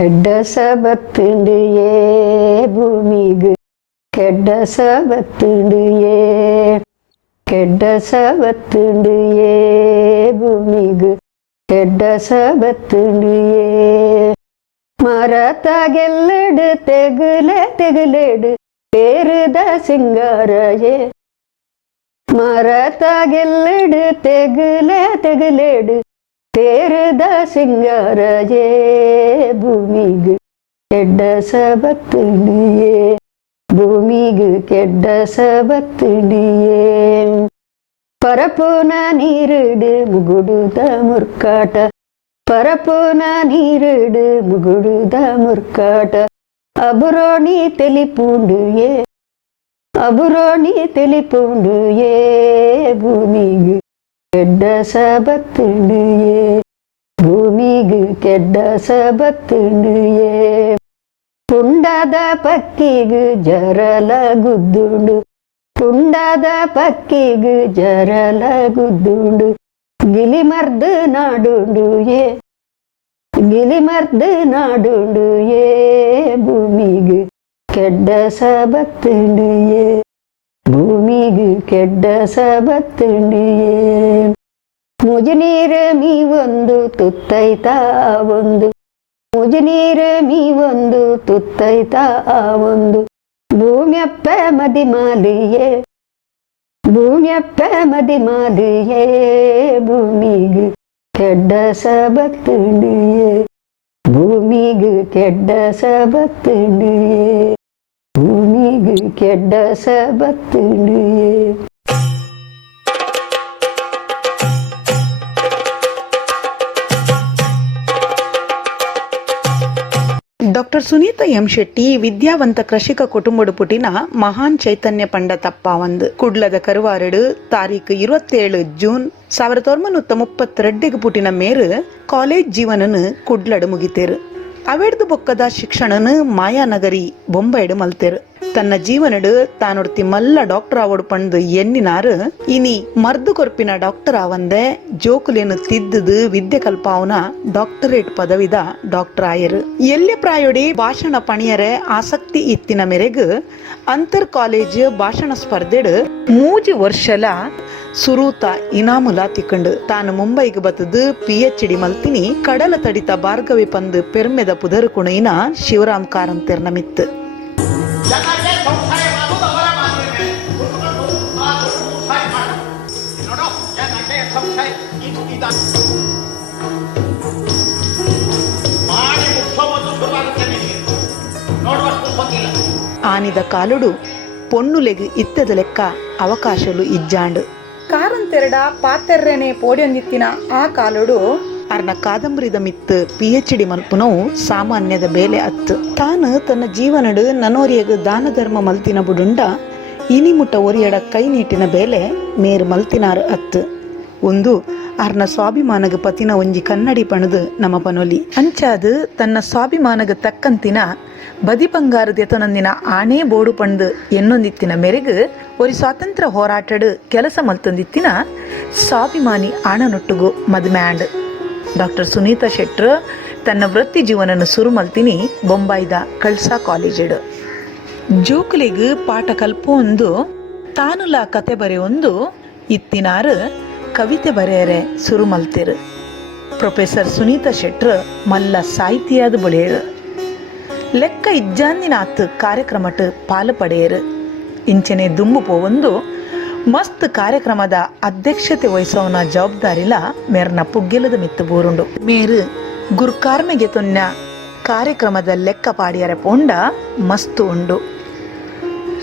ಕೆಡ್ಡ ಸಬತ್ತುಂಡು ಏ ಭೂಮಿಗು ಕೆಡ್ಡ ಸಬತ್ತುಂಡು ಏ ಕೆಡ್ಡ ಸಬತ್ತುಂಡು ಏ ಭೂಮಿಗು ಕೆಡ್ಡ ಸಬತ್ತುಂಡು ಏ ಮರತಾಗೆಲ್ಲಡು ತೆಗುಲೆಡು ತೇರುದ ಸಿಂಗಾರ ಏ ಮರತಾಗೆಲ್ಲಡು ತೆಗುಲೆಡು ತೇರುದ ಸಿಂಗಾರ ಏ ಭೂಮಿಗು ಕೆಡ್ಡ ಸಬತ್ತುಂಡು ಏ ಭೂಮಿಗು ಕೆಡ್ಡ ಸಬತ್ತುಂಡು ಏ ಪರಪುನ ನೀರುಡು ಮುಗುಡುದ ಮುರ್ಕಾಟ ಪರಪುನ ನೀರುಡು ಮುಗುಡುದ ಮುರ್ಕಾಟ ಅಬುರೋಣಿ ತೆಲಿಪುಂಡು ಏ ಅಬುರೋಣಿ ತೆಲಿಪುಂಡು ಏ ಭೂಮಿಗು ಕೆಡ್ಡ ಸಬತ್ತುಂಡು ಏ ಭೂಮಿಗು ಕೆಡ್ಡ ಸಬತ್ತುಂಡು ಏ ಪುಂಡದ ಪಕ್ಕಿಗು ಜರಲ ಗುದ್ದುಂಡು ಪುಂಡದ ಪಕ್ಕಿಗು ಜರಲ ಗುದ್ದುಂಡು ಗಿಲಿಮರ್ದು ನಾಡುಂಡು ಏ ಗಿಲಿಮರ್ದು ನಾಡುಂಡು ಏ ಭೂಮಿಗು ಕೆಡ್ಡ ಸಬತ್ತುಂಡು ಏ ಭೂಮಿಗು ಕೆಡ್ಡ ಸಬತ್ತುಂಡು ಏ ಮುಜುನೀರು ಮೀ ಒಂದು ತುತ್ತೈತಾ ಒಂದು ಮುಜುನೀರು ಮೀ ಒಂದು ತುತ್ತೈತಾ ಒಂದು ಭೂಮ್ಯಪ್ಪ ಮದಿಮಾಲಿಯೇ ಭೂಮ್ಯಪ್ಪ ಮದಿಮಾಲಿಯೇ ಭೂಮಿಗು ಕೆಡ್ಡ ಸಬತ್ತುಂಡು ಏ ಭೂಮಿಗು ಕೆಡ್ಡ ಸಬತ್ತುಂಡು ಏ ಭೂಮಿಗು ಕೆಡ್ಡ ಸಬತ್ತುಂಡು ಏ ಡಾಕ್ಟರ್ ಸುನೀತಾ ಎಂ ಶೆಟ್ಟಿ ವಿದ್ಯಾವಂತ ಕೃಷಿಕ ಕುಟುಂಬಡು ಪುಟಿನ ಮಹಾನ್ ಚೈತನ್ಯ ಪಂಡ ತಪ್ಪಾವಂದು ಕುಡ್ಲದ ಕರುವಾರಡು ತಾರೀಖು 27 ಜೂನ್ 1932 ಪುಟಿನ ಮೇರು ಕಾಲೇಜ್ ಜೀವನನು ಕುಡ್ಲಡು ಮುಗಿತೇರು ಅವೆಡ್ದು ಬೊಕ್ಕದ ಶಿಕ್ಷಣನು ಮಾಯಾನಗರಿ ಬೊಂಬೈಡು ಮಲ್ತೇರು ತನ್ನ ಜೀವನಡು ತಾನೊಡ್ತಿ ಮಲ್ಲ ಡಾಕ್ಟರ್ ಆವಡು ಪಂಡು ಎನ್ನಿನಾರು ಇನಿ ಮರ್ದು ಕೊರ್ಪಿನ ಡಾಕ್ಟರ್ ಆವಂದೆ ಜೋಕುಲೇನು ತಿದ್ದುದು ವಿದ್ಯೆ ಕಲ್ಪಾವನ ಡಾಕ್ಟರೇಟ್ ಪದವಿದ ಡಾಕ್ಟರ್ ಆಯರು ಎಲ್ಯ ಪ್ರಾಯೋಡಿ ಭಾಷಣ ಪಣಿಯರೆ ಆಸಕ್ತಿ ಇತ್ತಿನ ಮೇರೆಗು ಅಂತರ್ ಕಾಲೇಜ್ ಭಾಷಣ ಸ್ಪರ್ಧೆಡು 3 ವರ್ಷಲ ಸುರೂತ ಇನಾಮುಲ ತಿಕ್ಕಂಡು ತಾನು ಮುಂಬೈಗೆ ಬತ್ತದು PhD ಮಲ್ತಿನಿ ಕಡಲ ತಡಿತ ಭಾರ್ಗವಿ ಪಂದು ಪೆರ್ಮೆದ ಪುದರು ಕುಣೈನ ಶಿವರಾಮ್ ಕಾರಂತೆರ್ನ ಮಿತ್ತು ಆನಿದ ಕಾಲುಡು ಪೊಣ್ಣುಲೆಗ್ ಇತ್ತದ ಲೆಕ್ಕ ಅವಕಾಶಲು ಇಜ್ಜಾಂಡು ಕಾರಂತೆರಡ ಪಾತೆರ್ರೆನೆ ಪೋಡಿಯೊಂದಿತ್ತಿನ ಆ ಕಾಲುಡು ಅರ್ನ ಕಾದಂಬರಿದ ಮಿತ್ತು PhD ಮಲ್ಪುನವು ಸಾಮಾನ್ಯದ ಬೇಲೆ ಅತ್ತು ತಾನು ತನ್ನ ಜೀವನಡು ನನೋರಿಯಗ ದಾನ ಧರ್ಮ ಮಲ್ತಿನ ಬುಡುಂಡ ಇನಿಮುಟ್ಟ ಒರಿಯಡ ಕೈ ನೀಟಿನ ಬೇಲೆ ಮೇರು ಮಲ್ತಿನಾರು ಅತ್ತು ಒಂದು ಅರ್ನ ಸ್ವಾಭಿಮಾನಗ ಪತಿನ ಒಂಜಿ ಕನ್ನಡಿ ಪಣದು ನಮ್ಮ ಪನೊಲಿ ಅಂಚಾದು ತನ್ನ ಸ್ವಾಭಿಮಾನಗ ತಕ್ಕಂತಿನ ಬದಿ ಬಂಗಾರದೆತನಂದಿನ ಆಣೆ ಬೋಡು ಪಂಡು ಎನ್ನೊಂದಿತ್ತಿನ ಮೆರೆಗು ಒರಿ ಸ್ವಾತಂತ್ರ್ಯ ಹೋರಾಟಡು ಕೆಲಸ ಮಲ್ತೊಂದಿತ್ತಿನ ಸ್ವಾಭಿಮಾನಿ ಆಣನೊಟ್ಟುಗು ಮದುಮ್ಯಾಂಡ್ ಡಾಕ್ಟರ್ ಸುನೀತಾ ಶೆಟ್ರು ತನ್ನ ವೃತ್ತಿ ಜೀವನನು ಸುರು ಮಲ್ತಿನಿ ಬೊಂಬಾಯ್ದ ಕಳ್ಸಾ ಕಾಲೇಜಡು ಜೋಕುಲಿಗು ಪಾಠ ಕಲ್ಪೊಂದು ತಾನುಲ ಕತೆ ಬರೆಯೊಂದು ಇತ್ತಿನಾರು ಕವಿತೆ ಬರೆಯರೆ ಸುರು ಮಲ್ತಿರು ಪ್ರೊಫೆಸರ್ ಸುನೀತಾ ಶೆಟ್ರು ಮಲ್ಲ ಸಾಹಿತ್ಯಾದ ಬಳಿಯರು ಲೆಕ್ಕ ಇಜ್ಜಾಂದಿನ ಆತು ಕಾರ್ಯಕ್ರಮಟ್ ಪಾಲು ಪಡೆಯರು ಇಂಚನೆ ದುಂಬು ಪೋವೊಂದು ಮಸ್ತ್ ಕಾರ್ಯಕ್ರಮದ ಅಧ್ಯಕ್ಷತೆ ವಹಿಸೋನ ಜವಾಬ್ದಾರಿಲ ಮೇರ್ನ ಪುಗ್ಗೆಲದ ಮಿತ್ತು ಬೋರುಂಡು ಮೇರು ಗುರ್ಕಾರ್ಮೆಗೆ ತೊನ್ನ ಕಾರ್ಯಕ್ರಮದ ಲೆಕ್ಕ ಪಾಡಿಯರೆ ಪೋಂಡ ಮಸ್ತು ಉಂಡು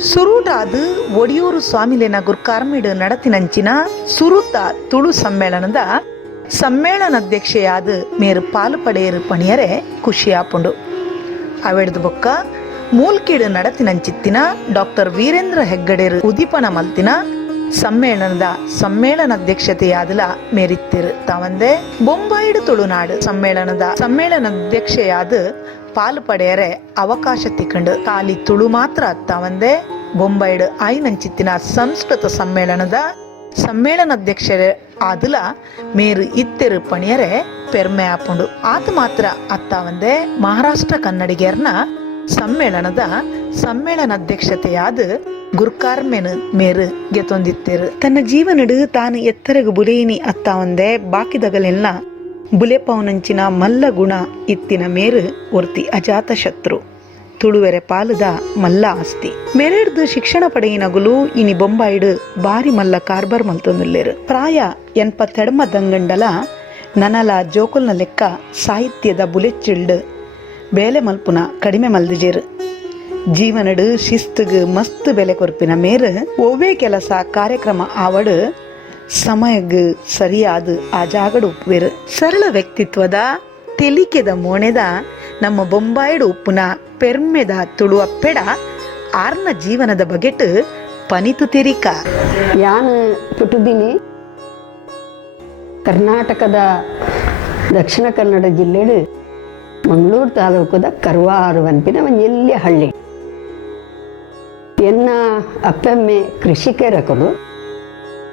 ಸುರೂಟಾದು ಒಡಿಯೂರು ಸ್ವಾಮಿಲೆನ ಗುರ್ಕಾರ್ಮಿಡು ನಡತಿನಂಚಿನ ಸುರುತ ತುಳು ಸಮ್ಮೇಳನದ ಸಮ್ಮೇಳನಾಧ್ಯಕ್ಷೆಯಾದ ಮೇರು ಪಾಲು ಪಡೆಯರು ಪಣಿಯರೆ ಖುಷಿಯಾಪುಂಡು ಅವೆಡ್ದು ಬೊಕ್ಕ ಮೂಲ್ಕಿಡು ನಡತಿನಂಚಿತ್ತಿನ ಡಾಕ್ಟರ್ ವೀರೇಂದ್ರ ಹೆಗ್ಗಡೆರು ಉದಿಪನ ಮಲ್ತಿನ ಸಮ್ಮೇಳನದ ಸಮ್ಮೇಳನಾಧ್ಯಕ್ಷತೆಯಾದಲ ಮೇರಿತ್ತಿರು ತಾವಂದೆ ಬೊಂಬಾಯಿಡು ತುಳುನಾಡು ಸಮ್ಮೇಳನಾಧ್ಯಕ್ಷೆಯಾದ ಪಾಲು ಪಡೆಯರೆ ಅವಕಾಶ ತಿಕ್ಕಂಡು ಖಾಲಿ ತುಳು ಮಾತ್ರ ತಾವಂದೆ ಬೊಂಬಾಯಿಡು ಐನಂಚಿತ್ತಿನ ಸಂಸ್ಕೃತ ಸಮ್ಮೇಳನದ ಸಮ್ಮೇಳನಾಧ್ಯಕ್ಷರ ಅದುಲ ಮೇರು ಇತ್ತೆರು ಪಣಿಯರೆ ಪೆರ್ಮೆ ಆಪುಂಡು. ಆತ ಮಾತ್ರ ಅತ್ತ ಒಂದೇ ಮಹಾರಾಷ್ಟ್ರ ಕನ್ನಡಿಗರ್ನ ಸಮ್ಮೇಳನಾಧ್ಯಕ್ಷತೆಯಾದ ಗುರ್ಕಾರ್ಮೆನ್ ಮೇರು ಗೆತೊಂದಿತ್ತೆರು. ತನ್ನ ಜೀವನಡು ತಾನು ಎತ್ತರಗ ಬುಲೆಯಿನಿ ಅತ್ತ ಒಂದೇ ಬಾಕಿದಗಲೆಲ್ಲ ಬುಲೆಪವನಂಚಿನ ಮಲ್ಲ ಗುಣ ಇತ್ತಿನ ಮೇರು ಒರ್ತಿ ಅಜಾತ ಶತ್ರು ತುಳುವೆರೆ ಪಾಲುದ ಮಲ್ಲ ಆಸ್ತಿ ಮೆರೆಡ್ದು ಶಿಕ್ಷಣ ಪಡೆಯಿನಗುಲು ಇನಿ ಬೊಂಬಾಯಿಡು ಬಾರಿ ಮಲ್ಲ ಕಾರ್ಬಾರ್ ಮಲ್ತೊಂದುಲ್ಲೇರು. ಪ್ರಾಯ 82 ದಂಗಂಡಲ ನನಲ ಜೋಕುಲ್ನ ಲೆಕ್ಕ ಸಾಹಿತ್ಯದ ಬುಲೆಚ್ಚಿಲ್ಡ್ ಬೇಲೆ ಮಲ್ಪುನ ಕಡಿಮೆ ಮಲ್ದಿಜೇರು. ಜೀವನಡು ಶಿಸ್ತುಗ್ ಮಸ್ತ್ ಬೆಲೆ ಕೊರ್ಪಿನ ಮೇರು ಒವ್ವೇ ಕೆಲಸ ಕಾರ್ಯಕ್ರಮ ಆವಡು ಸಮಯಗ್ ಸರಿಯಾದ ಆ ಜಾಗಡು ಉಪ್ಪುವೆರು. ಸರಳ ವ್ಯಕ್ತಿತ್ವದ ತೆಲಿಕೆದ ಮೋಣೆದ ನಮ್ಮ ಬೊಂಬಾಯಿಡು ಉಪ್ಪುನ ಪೆರ್ಮೆದ ತುಳು ಅಪ್ಪೆಡ ಆರ್ನ ಜೀವನದ ಬಗೆಟ್ ಪನಿತು ತಿರಿಕ. ಯಾನು ಪುಟುದಿನಿ ಕರ್ನಾಟಕದ ದಕ್ಷಿಣ ಕನ್ನಡ ಜಿಲ್ಲೆಡು ಮಂಗಳೂರು ತಾಲೂಕದ ಕರ್ವಾರು ಅನ್ಪಿನ ಒಂದು ಎಲ್ಲಿ ಹಳ್ಳಿ. ಎನ್ನ ಅಪ್ಪೆಮ್ಮೆ ಕೃಷಿಕರಕಲು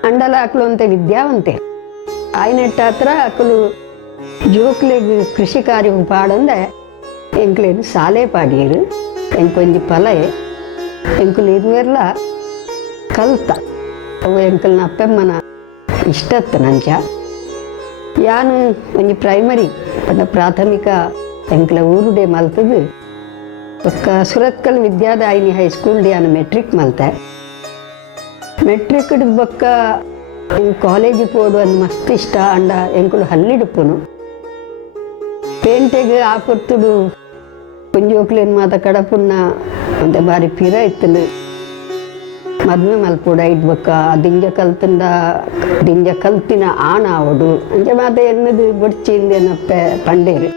ಅಂಡಲ ಅಕ್ಕಲು ಅಂತ ವಿದ್ಯಾವಂತೆ ಆಯ್ನೆಟ್ಟ ಹತ್ರ ಅಕ್ಕಲು ಜೋಕ್ಲೆಗ್ ಕೃಷಿ ಕಾರ್ಯ ಪಾಡಂದೆ ಎಂಕ್ಲೇನು ಸಾಲೆ ಪಾಡಿಯರು ಎಂಕೊಂಜಿ ಪಲಯೆ ಎಂಕುಲು ಇರುವೆಲ್ಲ ಕಲ್ತ ಅವು ಎಂಕಲ್ನ ಅಪ್ಪೆಮ್ಮನ ಇಷ್ಟತ್ತು ನಂಚ. ಯಾನು ಒಂಜಿ ಪ್ರೈಮರಿ ಪ್ರಾಥಮಿಕ ಎಂಕ್ಲ ಊರುಡೆ ಮಲ್ತದು ಒಕ್ಕ ಸುರತ್ಕಲ್ ವಿದ್ಯಾದಾಯಿನಿ ಹೈಸ್ಕೂಲ್ ಯಾನು ಮೆಟ್ರಿಕ್ ಮಲ್ತೆ. ಮೆಟ್ರಿಕ್ ಬೊಕ್ಕ ಕಾಲೇಜ್ ಪೋಡು ಅಂದ್ ಮಸ್ತ್ ಇಷ್ಟ ಅಂಡ ಎಂಕುಲು ಹಲ್ಲಿಡುಪ್ಪುನು ಪೇಂಟೆಗೆ ಆ ಪೊರ್ತುಡು ಪುಂಜೋಕ್ಲೇನು ಮಾತ ಕಡಪುನ್ನ ಅಂತ ಬಾರಿ ಪಿರ ಇತ್ತಲು ಮದ್ವೆ ಮಲ್ಪುಡ ಇಡ್ಬಕ್ಕ ದಿಂಜ ಕಲ್ತಿನ ಆಣ ಅವಡು ಅಂಚೆ ಮಾತ ಎನ್ನದು ಬೊಡ್ಚಿಂದೆನಪ್ಪೆ ಪಂಡೇರು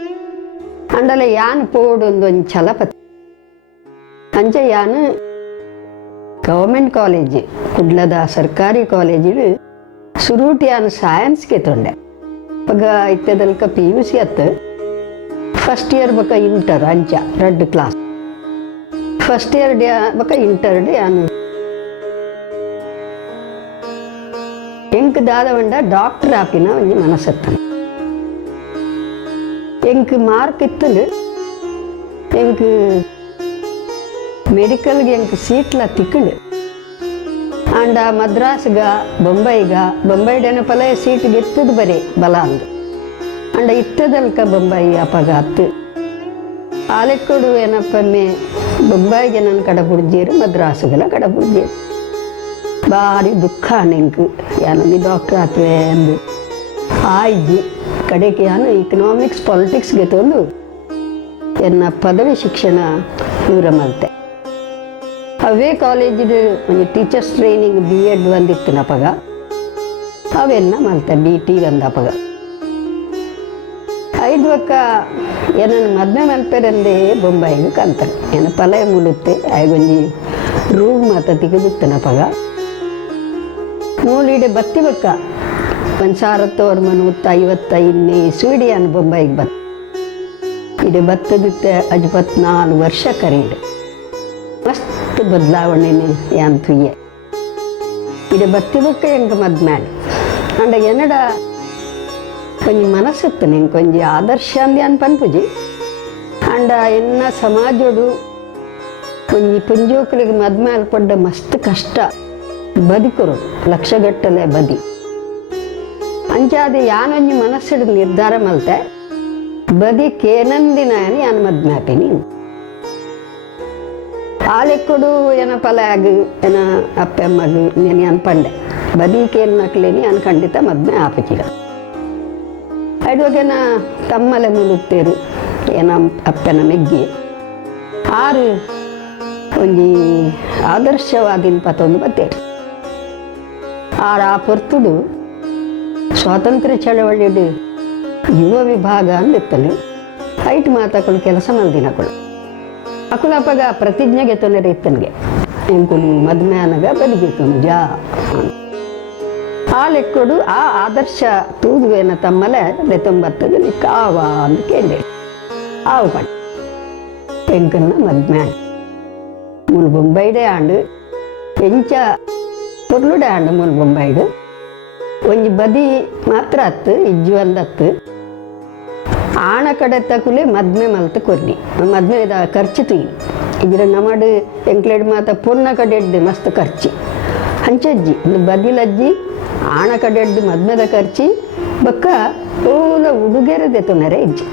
ಅಂಡಲ ಯಾನ್ ಪೋಡು ಒಂದೊಂದು ಛಲಪತಿ ಅಂಚೆ ಯಾನು ಗವರ್ಮೆಂಟ್ ಕಾಲೇಜ್ ಕುಡ್ಲದ ಸರ್ಕಾರಿ ಕಾಲೇಜಿಡು ಸುರೂಟಿ ಯಾನು ಸೈನ್ಸ್ಗೆ ತೊಂಡೆ ಬಗ ಇತ್ತದಲ್ಕ PUC ಅತ್ತು ಫಸ್ಟ್ ಇಯರ್ ಬಕ ಇಂಟರ್ ಅಂಚ 2 ಕ್ಲಾಸ್ ಫಸ್ಟ್ ಇಯರ್ ಬಕ ಇಂಟರ್ ಯಾನು ಎಂಕ್ ದಾದವಂಡ ಡಾಕ್ಟರ್ ಆಪಿನ ಒಂಜಿ ಮನಸ್ಸತ್ತನ ಎಂಕ್ ಮಾರ್ಕ್ ಇತ್ತಲು ಎಂಕ್ ಮೆಡಿಕಲ್ಗೆ ಎಂಕ್ ಸೀಟ್ಲ ತಿಕ್ಕಳು ಅಂಡ ಮದ್ರಾಸ್ಗ ಬೊಂಬೈಡೇನ ಪಲಯ ಸೀಟ್ ಗೆತ್ತದು ಬರೇ ಬಲ ಅಂದು ಅಂಡ ಇತ್ತದಲ್ಕ ಬೊಂಬಾಯಿ ಅಪಗ ಅತ್ತು ಆಲೆಕ್ಕೊಡು ಏನಪ್ಪಮ್ಮೆ ಬೊಂಬಾಯಿಗೆ ನನ್ನ ಕಡಬುಡ್ಜೇರು ಮದ್ರಾಸುಗಳ ಕಡಬುಡ್ಜೇರು ಭಾರಿ ದುಃಖ ನೆಂಕು ಯಾನೊಂದು ಡಾಕ್ಟರ್ ಆತ್ವೆ ಅಂದು ಆಯ್ಜಿ ಕಡೆಗೆ ಯಾನು ಇಕನಾಮಿಕ್ಸ್ ಪಾಲಿಟಿಕ್ಸ್ಗೆ ತೊಂದು ಎನ್ನ ಪದವಿ ಶಿಕ್ಷಣ ದೂರ ಮಲ್ತೆ. ಅವೇ ಕಾಲೇಜಿದು ಒಂದು ಟೀಚರ್ಸ್ ಟ್ರೈನಿಂಗ್ B.Ed ಬಂದಿತ್ತು ನಪಗ ಅವೆನ್ನ ಮಲ್ತೆ BT ಬಂದಪಗ ಐದ್ವಕ್ಕ ಏನನ್ನು ಮದ್ವೆ ಮಲ್ಪೆರಂದೇ ಬೊಂಬಾಯಿಗೆ ಕಂತನು ಏನು ಪಲಯ ಮುಳುತ್ತೆ ಆಯ್ಗೊಂಜಿ ರೂಮ್ ಮಾತ ತೆಗೆದುತ್ತೆ ನಪಗ ಮೂಲಿಡೆ ಬತ್ತಿವಕ್ಕ 1955 ಸ್ವೀಡಿಯನ್ ಬೊಂಬಾಯಿಗೆ ಬತ್ತ ಇಡೆ ಬತ್ತದಿತ್ತೆ 54 ವರ್ಷ ಕರೀಡೆ ಮಸ್ತ್ ಬದಲಾವಣೆನೆ ಯಾನ್ ತುಯ್ಯೆ ಇಡೆ ಬತ್ತಿವಕ್ಕ ಎಂಕ ಮದ್ಮ್ಯಾಡ್ ಅಂಡ ಎನ್ನಡ ಕೊಂಚ ಮನಸ್ಸತ್ತು ನಿಂಗೆ ಕೊಂಚ ಆದರ್ಶ ಅಂದು ಅನ್ ಪನ್ಪುಜಿ ಅಂಡ ಎನ್ನ ಸಮಾಜೋಡು ಕೊಂಚ ಪುಂಜೋಕಲಿಗೆ ಮದ್ಮೆ ಅಲ್ಪಡ್ಡ ಮಸ್ತ್ ಕಷ್ಟ ಬದುಕರು ಲಕ್ಷಗಟ್ಟಲೆ ಬದಿ ಅಂಚಾದ ಯಾನೊಂಜಿ ಮನಸ್ಸಿಡ ನಿರ್ಧಾರ ಮಲ್ತೆ ಬದಿ ಕೇನಂದಿನ ಯಾನ್ ಮದ್ಮೆ ಆಪಿನಿ ಆಲೆಕ್ಕೊಡು ಏನ ಪಲಾಗ್ ಏನ ಅಪ್ಪೆಮ್ಮಗು నేను ಅನ್ಪಂಡೆ ಬದಿಕೇನು ನಕ್ಲೇನಿ ಅನ್ ಖಂಡಿತ ಮದ್ಮೆ ಆಪಿಚಿಗ ಅಡುವಾಗೇನ ತಮ್ಮಲೆ ಮುಳುತ್ತೇರು ಏನ ಅಪ್ಪನ ಮೆಗ್ಗಿ ಆರು ಒಂಜಿ ಆದರ್ಶವಾದಿನ ಪತೊಂದು ಬತ್ತೇರು ಆರು ಆ ಪೊರ್ತುಡು ಸ್ವಾತಂತ್ರ್ಯ ಚಳವಳಿಡು ಯುವ ವಿಭಾಗ ಅಂದಿತ್ತಲು ಐಟ್ ಮಾತಾಕಳು ಕೆಲಸ ಮಲ್ದಿನಕಳು ಅಕುಲಪ್ಪಗ ಪ್ರತಿಜ್ಞೆಗೆ ತೊಂದರೆ ಇತ್ತನ್ಗೆ ಎಂಕುಲು ಮದ್ಮೆ ಅನಗ ಬದಿಗಿತ್ತನು ಜಾ ಆ ಲೆಕ್ಕೊಡು ಆ ಆದರ್ಶ ತೂದುವೇನ ತಮ್ಮಲೆ 19 ನಿಕ್ಕಾವ ಅಂದು ಕೇಳಿ ಆವು ಪಡಿ ಎಂಕನ್ನ ಮದ್ಮೆ ಮುಲ್ ಬೊಂಬೈಡೆ ಆಂಡು ಎಂಚ ಪೊರ್ಲುಡೆ ಆಂಡು ಮುಲ್ ಬೊಂಬೈಡು ಒಂಜಿ ಬದಿ ಮಾತ್ರ ಅತ್ತು ಇಜ್ಜು ಒಂದತ್ತು ಆಣ ಕಡೆ ತಕುಲೆ ಮದ್ಮೆ ಮಲ್ತು ಕೊರ್ನಿ ಮದ್ಮೆದ ಖರ್ಚು ತೀ ಇದ್ರ ನಮ್ಮಡು ಎಂಕ್ಲೆಡ್ ಮಾತ ಪೊನ್ನ ಕಡೆ ಎಡ್ದು ಮಸ್ತ್ ಖರ್ಚಿ ಹಂಚಜ್ಜಿ ಒಂದು ಬದಿಲಜ್ಜಿ ಆಣ ಕಡೆ ಎಡ್ದು ಮದ್ಮೆದ ಖರ್ಚಿ ಬೊಕ್ಕ ಪೂಲ ಉಡುಗೆರೆ ತೊಂದರೆ ಇಜ್ಜಿ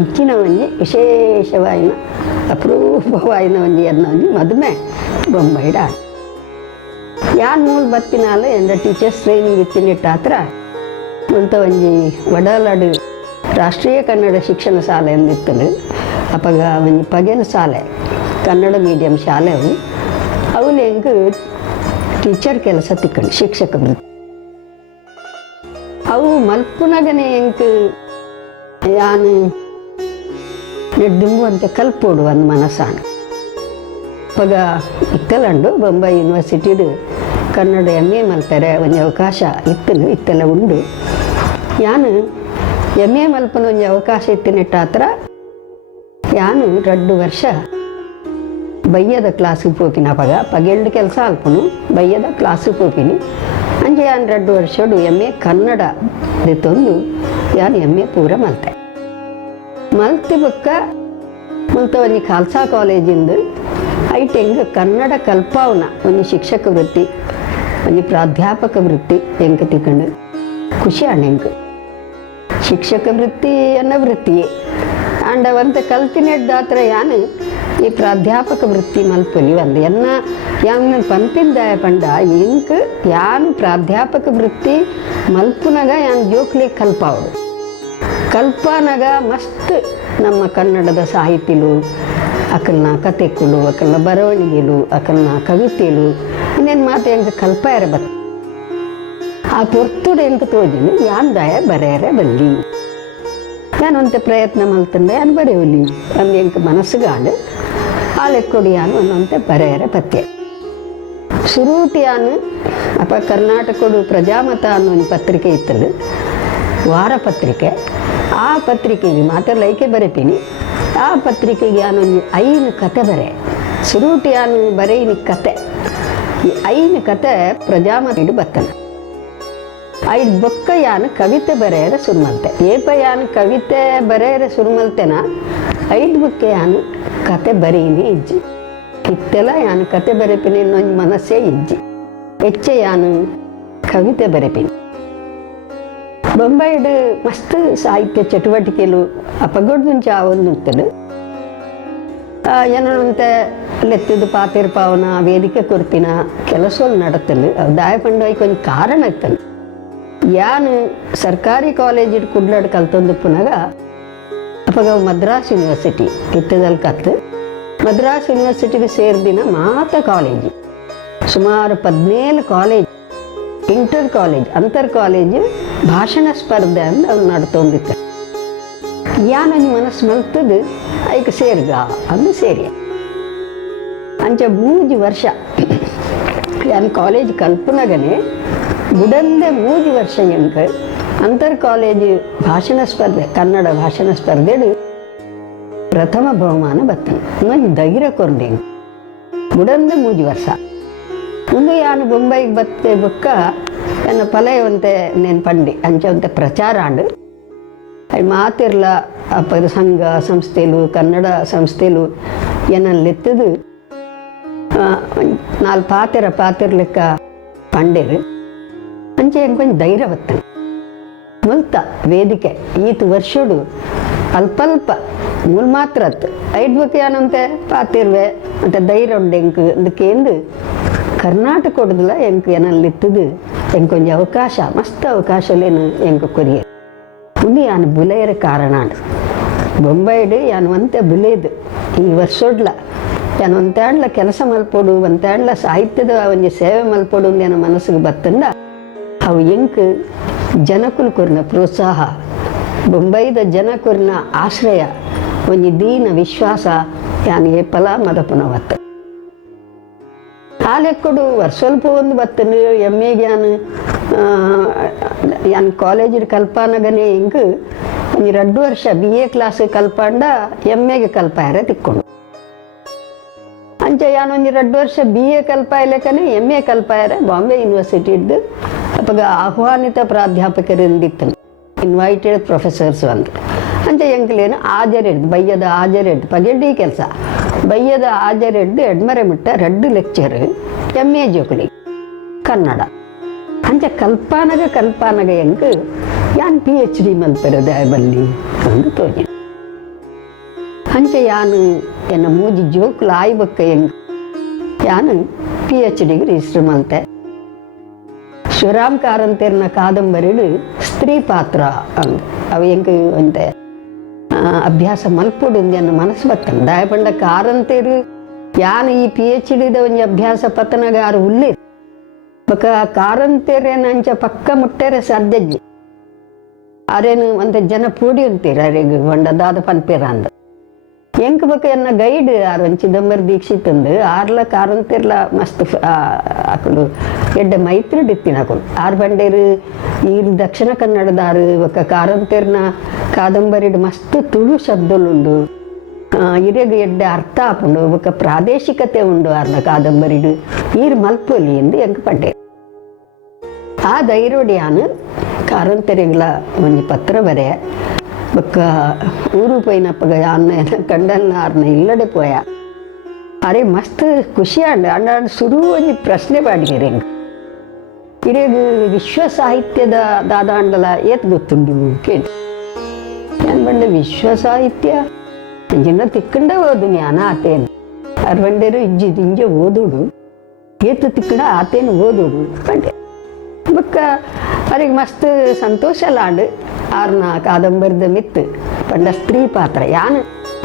ಇಚ್ಚಿನ ಒಂಜಿ ವಿಶೇಷವಾಯಿನ ಅಪರೂಪವಾಯಿನ ಒಂಜಿ ಎನ್ನ ಒಂಜಿ ಮದುವೆ ಬೊಂಬೈಡ ಯಾನ್ ಮೂಲ ಬತ್ತಿನಾಲ ಎಂದ ಟೀಚರ್ಸ್ ಟ್ರೈನಿಂಗ್ ಇತ್ತಿನಿಟ್ಟ ಹತ್ರ ಮುಂತ ಒಂಜಿ ವಡಾಲಾಡು ರಾಷ್ಟ್ರೀಯ ಕನ್ನಡ ಶಿಕ್ಷಣ ಶಾಲೆ ಎಂದಿತ್ತಲು ಅಪಗ ಒಂಜಿ ಪಗೆನ ಶಾಲೆ ಕನ್ನಡ ಮೀಡಿಯಂ ಶಾಲೆ ಅವು ಅವಳು ಹೆಂಗೆ ಟೀಚರ್ ಕೆಲಸ ತಿಕ್ಕಂಡು ಶಿಕ್ಷಕ ವೃತ್ತಿ ಅವು ಮಲ್ಪುನಗನೆ ಹೆಂಗೆ ಯಾನು ನೆಡ್ದುಂಬು ಅಂತ ಕಲ್ಪೋಡು ಒಂದು ಮನಸ್ಸಾಣ ಅವಾಗ ಇತ್ತಲಂಡು ಬೊಂಬೈ ಯೂನಿವರ್ಸಿಟಿಡು ಕನ್ನಡ MA ಮಲ್ಪರೆ ಒಂದು ಅವಕಾಶ ಇತ್ತಲು ಇತ್ತೆಲ್ಲ ಉಂಡು ಯಾನು MA ಮಲ್ಪನ ಒಂದು ಅವಕಾಶ ಇತ್ತಿನಿಟ್ಟ ಹತ್ರ ಯಾನು 2 ವರ್ಷ ಬಯ್ಯದ ಕ್ಲಾಸಿಗೆ ಪೋಪಿನ ಪಗೆಲ್ಡು ಕೆಲಸ ಅಲ್ಪನು ಬಯ್ಯದ ಕ್ಲಾಸಿಗೆ ಪೋಪಿನಿ ಅಂಜೆ ಯಾನು 2 ವರ್ಷಡು MA ಕನ್ನಡ ತಂದು ಯಾನು MA ಪೂರ ಮಲ್ತೆ ಮಲ್ತಿ ಬೊಕ್ಕ ಮುಂತ ಒಂದು ಖಾಲ್ಸಾ ಕಾಲೇಜಿಂದ ಐಟ್ ಹೆಂಗೆ ಕನ್ನಡ ಕಲ್ಪಾವನ ಒಂದು ಶಿಕ್ಷಕ ವೃತ್ತಿ ಒಂದು ಪ್ರಾಧ್ಯಾಪಕ ವೃತ್ತಿ ಹೆಂಗೆ ತಿಳ್ಕೊಂಡು ಖುಷಿ ಅಣ್ಣ ಹೆಂಗೆ ಶಿಕ್ಷಕ ವೃತ್ತಿ ಅನ್ನೋ ವೃತ್ತಿಯೇ ಆಂಡ ಒಂದು ಕಲ್ತಿನೆಡ್ದಾತ್ರ ಯಾನು ಈ ಪ್ರಾಧ್ಯಾಪಕ ವೃತ್ತಿ ಮಲ್ಪಲಿ ಒಂದು ಎನ್ನ ಯಾನು ಪಂಪಿದ್ದಾಯ ಪಂಡ ಇಂಕ್ ಯಾನು ಪ್ರಾಧ್ಯಾಪಕ ವೃತ್ತಿ ಮಲ್ಪುನಗ ಯಾನು ಜೋಕ್ಲಿ ಕಲ್ಪಾವಡು ಕಲ್ಪನಾಗ ಮಸ್ತ್ ನಮ್ಮ ಕನ್ನಡದ ಸಾಹಿತ್ಯಲು ಅಕಲ್ನ ಕತೆಗಳು ಅಕಲ್ನ ಬರವಣಿಗೆಲು ಅಕಲ್ನ ಕವಿತೆಲು ಇನ್ನೇನು ಮಾತು ಹೆಂಗೆ ಕಲ್ಪಾಯರ ಬತ್ ಆ ಪೊರ್ತುಡು ಹೆಂಗೆ ತೋಜಿನಿ ಯಾನ್ ದಾಯ ಬರೆಯರೆ ಬಲ್ಲಿ ಯಾನೊಂತೆ ಪ್ರಯತ್ನ ಮಲ್ತಂಡೆ ಯಾನು ಬರೆಯಲಿ ಒಂದು ಹೆಂಗೆ ಮನಸ್ಸುಗಾಂಡು ಆ ಲೆಕ್ಕೊಡಿ ಯಾನು ಒಂದೊಂತೆ ಬರೆಯರೆ ಪತ್ತೆ ಶುರೂಟಿ ಯಾನು ಅಪ್ಪ ಕರ್ನಾಟಕಡು ಪ್ರಜಾಮತ ಅನ್ನೋ ಒಂದು ಪತ್ರಿಕೆ ಇತ್ತಲು ವಾರ ಪತ್ರಿಕೆ ಆ ಪತ್ರಿಕೆಗೆ ಮಾತ್ರ ಲೈಕೆ ಬರೆತೀನಿ ಆ ಪತ್ರಿಕೆಗೆ ಯಾನೊಂದು 5 ಕತೆ ಬರೆ ಶುರೂಟಿ ಯಾನು ಬರೆಯಿನಿ ಕತೆ ಈ 5 ಕತೆ ಪ್ರಜಾಮತ ಬತ್ತನ 5 ಬೊಕ್ಕ ಯಾನು ಕವಿತೆ ಬರೆಯರೆ ಸುರ್ಮಲ್ತೆ ಏಪ ಯಾನು ಕವಿತೆ ಬರೆಯರೆ ಸುರ್ಮಲ್ತೆನ 5 ಬೊಕ್ಕೆ ಯಾನು ಕತೆ ಬರೀನಿ ಇಜ್ಜಿ ಇತ್ತೆಲ್ಲ ಯಾನು ಕತೆ ಬರೆಪಿನಿ ಇನ್ನೊಂದು ಮನಸ್ಸೇ ಇಜ್ಜಿ ಹೆಚ್ಚೆ ಯಾನು ಕವಿತೆ ಬರೆಪಿನಿ ಬೊಂಬೈಡು ಮಸ್ತ್ ಸಾಹಿತ್ಯ ಚಟುವಟಿಕೆಲು ಅಪಗೊಡ್ದುಂಚ ಒಂದು ಇರ್ತದೆ ಏನಂತೆ ಲೆತ್ತಿದ್ದು ಪಾತಿರ್ಪಾವನ ವೇದಿಕೆ ಕೊರ್ಪಿನ ಕೆಲಸಗಳು ನಡತ್ತಲು ಅವು ದಾಯಪಂಡು ಒಂದು ಕಾರಣ ಇತ್ತಲು ಯಾನು ಸರ್ಕಾರಿ ಕಾಲೇಜ್ ಕುಡ್ಲಾಡ್ ಕಲ್ತೊಂದು ಪುನಗ ಅವಾಗ ಮದ್ರಾಸ್ ಯೂನಿವರ್ಸಿಟಿ ಇತ್ತದಲ್ಲಿ ಕತ್ತು ಮದ್ರಾಸ್ ಯೂನಿವರ್ಸಿಟಿಗೆ ಸೇರಿದಿನ ಮಾತ ಕಾಲೇಜು ಸುಮಾರು 17 ಕಾಲೇಜ್ ಇಂಟರ್ ಕಾಲೇಜ್ ಅಂತರ್ ಕಾಲೇಜು ಭಾಷಣ ಸ್ಪರ್ಧೆ ಅಂತ ಅವ್ರು ನಡ್ತೊಂದಿತ್ತು ಯಾನೊಂದು ಮನಸ್ಸು ಮಲ್ತದು ಅದಕ್ಕೆ ಸೇರ್ಗ ಅಂದು ಸೇರಿ ಅಂಚ 3 ವರ್ಷ ಯಾನು ಕಾಲೇಜ್ ಕಲ್ಪನಾಗನೆ ಬುಡಂದೆ 3 ವರ್ಷ ಎಂಕ ಅಂತರ್ ಕಾಲೇಜು ಭಾಷಣ ಸ್ಪರ್ಧೆ ಕನ್ನಡ ಭಾಷಣ ಸ್ಪರ್ಧೆಡು ಪ್ರಥಮ ಬಹುಮಾನ ಬತ್ತನು ನಂಗೆ ಧೈರ್ಯ ಕೊರ್ಲಿ ಬುಡಂದೆ 3 ವರ್ಷ ಮುಂದೆ ಯಾನು ಬೊಂಬೈಗೆ ಬತ್ತೆ ಬೊಕ್ಕ ಎನ್ನ ಪಲಯವಂತೆ ನೇನು ಪಂಡಿ ಅಂಚವಂತೆ ಪ್ರಚಾರ ಆಂಡು ಅದು ಮಾತಿರ್ಲ ಅಪ್ಪದ ಸಂಘ ಸಂಸ್ಥೆಲು ಕನ್ನಡ ಸಂಸ್ಥೆಲು ಏನಲ್ಲೆತ್ತದು 4 ಪಾತಿರ ಲೆಕ್ಕ ಪಂಡೇರು ಅಂಚೆ ಹೆಂಗೆ ಕೊಂಚ ಧೈರ್ಯ ಬತ್ತನು ಮುಲ್ತ ವೇದಿಕೆ ಈತು ವರ್ಷಡು ಅಲ್ಪ ಮೂಲ ಮಾತ್ರ ಅತ್ತು 5 ಬೊಕ್ಕೆ ಏನಂತೆ ಪಾತಿರ್ವೆ ಅಂತ ಧೈರ್ಯ ಉಂಡು ಹೆಂಗೆ ಅದಕ್ಕೇಂದು ಕರ್ನಾಟಕ ಕೊಡದಲ್ಲ ಹೆಂಗೆ ಏನಲ್ಲಿತ್ತದು ಹೆಂಗೆ ಕೊಂಚ ಅವಕಾಶ ಮಸ್ತ್ ಅವಕಾಶಲೇನು ಹೆಂಗೆ ಕೊರಿಯ ಮುಂದೆ ಯಾನು ಬುಲೆಯರ ಕಾರಣ ಬೊಂಬೈಡು ಯಾನು ಒಂತೆ ಬುಲೇದು ಈ ವರ್ಷಡ್ಲ ಯಾನು ಒಂತಾಡ್ಲ ಕೆಲಸ ಮಲ್ಪೋಡು ಒಂತಾಡ್ಲ ಸಾಹಿತ್ಯದ ಒಂದು ಸೇವೆ ಮಲ್ಪೋಡು ಏನೋ ಮನಸ್ಸಿಗೆ ಬತ್ತಂದ ಅವು ಹೆಂಗೆ ಜನಕುಲು ಕೊರಿನ ಪ್ರೋತ್ಸಾಹ ಬೊಂಬೈದ ಜನಕುರಿನ ಆಶ್ರಯ ಒಂದು ದೀನ ವಿಶ್ವಾಸ ಯಾನಿಗೆ ಫಲ ಮದಪುನವತ್ತು ಆ ಲೆಕ್ಕಡು ಸ್ವಲ್ಪ ಒಂದು ಬತ್ತನು MAಗೆ ಯಾನು ಕಾಲೇಜಿನ ಕಲ್ಪನಾಗನೆ ಹಿಂಗೆ ಒಂದು 2 ವರ್ಷ BA ಕ್ಲಾಸ್ ಕಲ್ಪಂಡ MAಗೆ ಕಲ್ಪಾಯರೆ ತಿಕ್ಕೊಂಡು ಅಂಚೆ ಯಾನೊಂದು 2 ವರ್ಷ BA ಕಲ್ಪಾಯಲೆಕ್ಕನೆ MA ಕಲ್ಪಾಯರೆ ಬಾಂಬೆ ಯೂನಿವರ್ಸಿಟಿ ಇದ್ದು ಅವಾಗ ಆಹ್ವಾನಿತ ಪ್ರಾಧ್ಯಾಪಕರಿಂದಿತ್ತು, ಇನ್ವೈಟೆಡ್ ಪ್ರೊಫೆಸರ್ಸ್ ಅಂತ. ಅಂಚೆ ಎಂಕ್ಲೇನು ಹಾಜರಿಡ್ದು ಬಯ್ಯದ ಹಾಜರಿಡ್ದು ಪಗೆಡ್ಡಿ ಕೆಲಸ ಬಯ್ಯದ ಹಾಜರಿಡ್ದು ಎಡ್ಮರೆ ಮುಟ್ಟ 2 ಲೆಕ್ಚರ್ MA ಜೋಕುಲಿ ಕನ್ನಡ. ಅಂಚೆ ಕಲ್ಪಾನಗ ಎಂಕ್ ಯಾನ್ PhD ಮಲ್ಪೆರದ ಬಲ್ಲಿ ಅಂದು ತೋಜಿ. ಅಂಚೆ ಯಾನು ಎನ್ನ ಮೂಜಿ ಜೋಕುಲು ಆಯ್ಬಕ್ಕ ಎಂಕ್ ಯಾನು PhDಗೆ ರಿಜಿಸ್ಟರ್ ಮಲ್ತೆ. ಶಿವರಾಮ್ ಕಾರಂತೇರ್ನ ಕಾದಂಬರಿಡು ಸ್ತ್ರೀ ಪಾತ್ರ ಅಂದ್ ಅವು ಎಂಕ್ ಅಂತೆ ಅಭ್ಯಾಸ ಮಲ್ಪುಡು ನನ್ನ ಮನಸ್ಸು ಬತ್ತಂದು ದಾಯಪಂಡ ಕಾರಂತೇರು ಯಾನು ಈ PhDದ ಒಂಜಿ ಅಭ್ಯಾಸ ಪತನಗಾರು ಉಳ್ಳಿ ಬೊಕ ಕಾರಂತೇರೇನು ಅಂಚ ಪಕ್ಕ ಮುಟ್ಟೆರೆ ಸಾಧ್ಯಜ್ಜಿ ಅರೇನು ಅಂತ ಜನ ಪೂಡಿ ಅಂತೀರ ಅರೆಗ್ ಒಂಡ ದಾದ ಪನ್ಪೇರ ಅಂದ ಎಂಕ್ ಬೊಕ ಎನ್ನ ಗೈಡ್ ಆರು ಚಿದಂಬರ ದೀಕ್ಷಿತ್ ಅಂದು ಆರ್ಲ ಕಾರಂತೇರ್ಲ ಮಸ್ತ್ ಅಕುಲು ಎಡ್ಡೆ ಮೈತ್ರಿ ಡಿತ್ತಿನ ಅಕುಲು ಆರು ಬಂಡೇರು ಈ ದಕ್ಷಿಣ ಕನ್ನಡದಾರು ಬೊಕ ಕಾರಂತೇರ್ನ ಕಾದಂಬರಿಡು ಮಸ್ತ್ ತುಳು ಶಬ್ದಲುಂಡು, ಇರೆಗ್ ಎಡ್ಡೆ ಅರ್ಥ ಆಪುಂಡು ಬೊಕ ಪ್ರಾದೇಶಿಕತೆ ಉಂಡು ಆರ್ನ ಕಾದಂಬರಿಡು ಈರು ಮಲ್ಪೊಲಿ ಎಂದು ಎಂಕ್ ಪಡ್ಡೆ. ಆ ಧೈರ್ಯೋಡು ಯಾನು ಕಾರಂತರಿಗ್ಲ ಒಂಜಿ ಪತ್ರ ಬರೆ ಬೊಕ್ಕ ಊರು ಪೋಯಿನಪ್ಪಗ ಯಾನ್ನ ಕಂಡನ್ನ ಆರ್ನ ಇಲ್ಲಡೆ ಪೋಯ ಅರೆ ಮಸ್ತ್ ಖುಷಿ ಅಂಡ ಶುರು ಒಂಜಿ ಪ್ರಶ್ನೆ ಪಾಡಿಗೆರೆ ಎಂಕ್ ಇರೆಗ್ ವಿಶ್ವ ಸಾಹಿತ್ಯದ ದಾದಾಂಡಲ ಏತ್ ಗೊತ್ತುಂಡು ಕೇಳಿ ನಾನು ಬಂಡೆ ವಿಶ್ವ ಸಾಹಿತ್ಯ ಇಂಜಿನ ತಿಕ್ಕಂಡ ಓದು ಜ್ಞಾನ ಆತೇನು ಅರ್ ಬಂಡೇರು ಇಂಜೆ ಓದುಡು ಏತು ತಿಕ್ಕಂಡ ಆತೇನು ಓದುಡು ಬಂಡೆ ಬೊಕ್ಕ ಅವ್ರಿಗೆ ಮಸ್ತ್ ಸಂತೋಷ ಲಾಂಡು ಆರ್ನ ಕಾದಂಬರಿದ ಮಿತ್ತು ಪಂಡ ಸ್ತ್ರೀ ಪಾತ್ರ ಯಾನು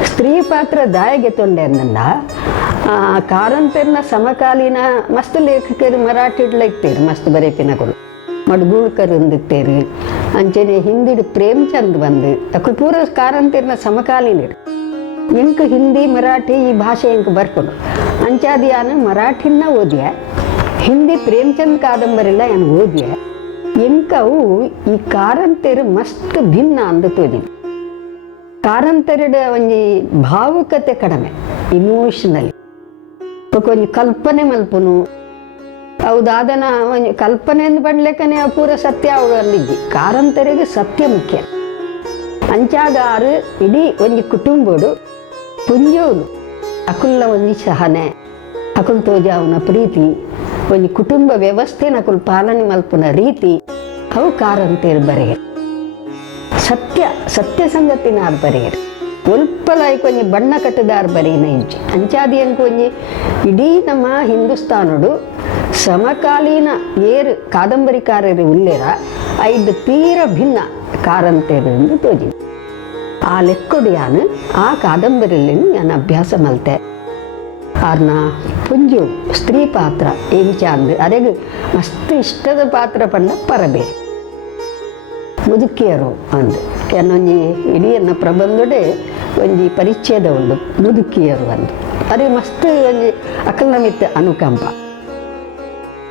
ಸ್ತ್ರೀ ಪಾತ್ರ ದಾಯಗೆ ತೊಂಡೆ ಅಂದಂಡ ಕಾರಂತೇರ್ನ ಸಮಕಾಲೀನ ಮಸ್ತ್ ಲೇಖಕರು ಮರಾಠಿಡ್ಲ ಇತ್ತೇರು ಮಸ್ತ್ ಬರೆಪಿನಗಳು ಮಡ್ಗೂಳ್ಕರ್ ಅಂದಿತ್ತೇರು ಅಂಚನೆ ಹಿಂದಿಡು ಪ್ರೇಮ್ಚಂದ್ ಬಂದು ಅಕುಲ್ ಪೂರ ಕಾರಂತೇರ್ನ ಸಮಕಾಲೀನರು ಎಂಕ್ ಹಿಂದಿ ಮರಾಠಿ ಈ ಭಾಷೆ ಎಂಕ್ ಬರ್ಕೊಂಡು ಅಂಚಾದ ಯಾನು ಮರಾಠಿನ ಓದಿಯ ಹಿಂದಿ ಪ್ರೇಮ್ಚಂದ್ ಕಾದಂಬರಿಲ್ಲ ಏನು ಓದಿಯ ಎಂಕವು ಈ ಕಾರಂತೇರು ಮಸ್ತ್ ಭಿನ್ನ ಅಂದು ತೋದಿನಿ. ಕಾರಂತರಿಡ ಒಂಜಿ ಭಾವುಕತೆ ಕಡಿಮೆ ಇಮೋಷನಲಿ ಒಂಜಿ ಕಲ್ಪನೆ ಮಲ್ಪುನು ಹೌದಾದನ ಒಂಜಿ ಕಲ್ಪನೆ ಪಡ್ಲೆಕ್ಕನೆ ಪೂರ ಸತ್ಯ ಅವು ಅಂದಿದ್ದಿ ಕಾರಂತರಿಗೆ ಸತ್ಯ ಮುಖ್ಯ. ಅಂಚಾಗಾರು ಇಡೀ ಒಂಜಿ ಕುಟುಂಬಡು ಪುಂಜೋನು ಅಕುಲ್ಲ ಒಂಜಿ ಸಹನೆ ಅಕುಲ್ ತೋಜಾವುನ ಪ್ರೀತಿ ಒಂಜಿ ಕುಟುಂಬ ವ್ಯವಸ್ಥೆನ ಅಕುಲ್ ಪಾಲನೆ ಮಲ್ಪುನ ರೀತಿ ಅವು ಕಾರಂತೇರು ಬರೆಯರು. ಸತ್ಯ ಸಂಗತಿನಾರು ಬರೆಯರು ಒಲ್ಪಲಾಯ್ಕ ಒಂಜಿ ಬಣ್ಣ ಕಟ್ಟದಾರು ಬರೀನ ಇಂಚೆ ಅಂಚಾದಿ ಎಂಕ್ ಒಂಜಿ ಇಡೀ ನಮ್ಮ ಹಿಂದೂಸ್ತಾನಡು ಸಮಕಾಲೀನ ಏರು ಕಾದಂಬರಿಕಾರರು ಉಲ್ಲೇರ 5 ತೀರ ಭಿನ್ನ ಕಾರಂತೇರು ಎಂದು ತೋಜಿ. ಆ ಲೆಕ್ಕೊಡು ಯಾನು ಆ ಕಾದಂಬರಿಯಲ್ಲಿ ನಾನು ಅಭ್ಯಾಸ ಮಲ್ತೆ ಆರ್ನ ಪುಂಜು ಸ್ತ್ರೀ ಪಾತ್ರ ಎಂಚಾಂದು ಅರೆಗ್ ಮಸ್ತ್ ಇಷ್ಟದ ಪಾತ್ರ ಪಂಡ ಪರಬೇರು ಮುದುಕಿಯರು ಅಂದು ಎನ್ನೊಂಜಿ ಇಡೀ ಎನ್ನ ಪ್ರಬಂಧಡೆ ಒಂಜಿ ಪರಿಚ್ಛೇದ ಉಂಡು ಮುದುಕಿಯರು ಅಂದು ಅರೆ ಮಸ್ತ್ ಒಂಜಿ ಅಕಲ್ನ ಮಿತ್ತ ಅನುಕಂಪ